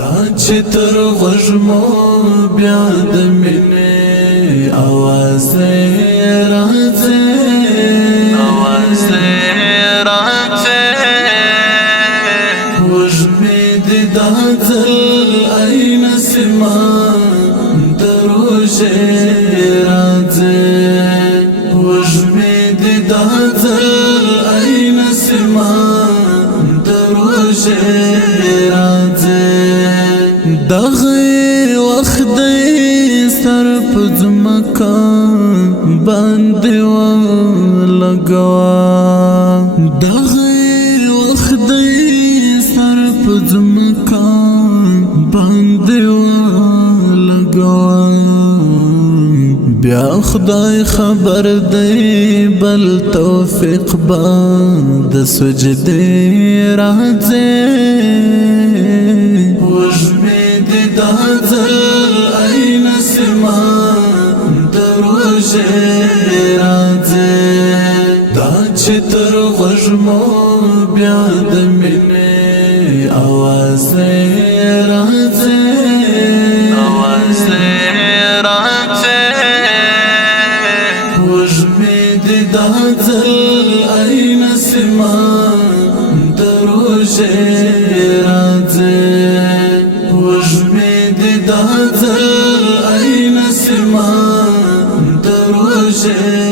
دا چې تر غوږمو بیا د مینې اواز راځي وږمې دې دا ځل عین سما د روژې راځي وږمې دې دا ځل عین سما د روژې راځي دغه وخت دی سر په ځمکه باندې ولګوا دغه وخت دی سر په ځمکه باندې ولګوا بیا خدای خبر دی بل توفیق با د سجدې راځي وږمې دې دا ځل عین سما د روژې راځي دا چې تر غوږمو بیا د مینې اواز راځي وږمې دې دا ځل عین سما د روژې راځي وږمې دې دا ځل عین سما د روژې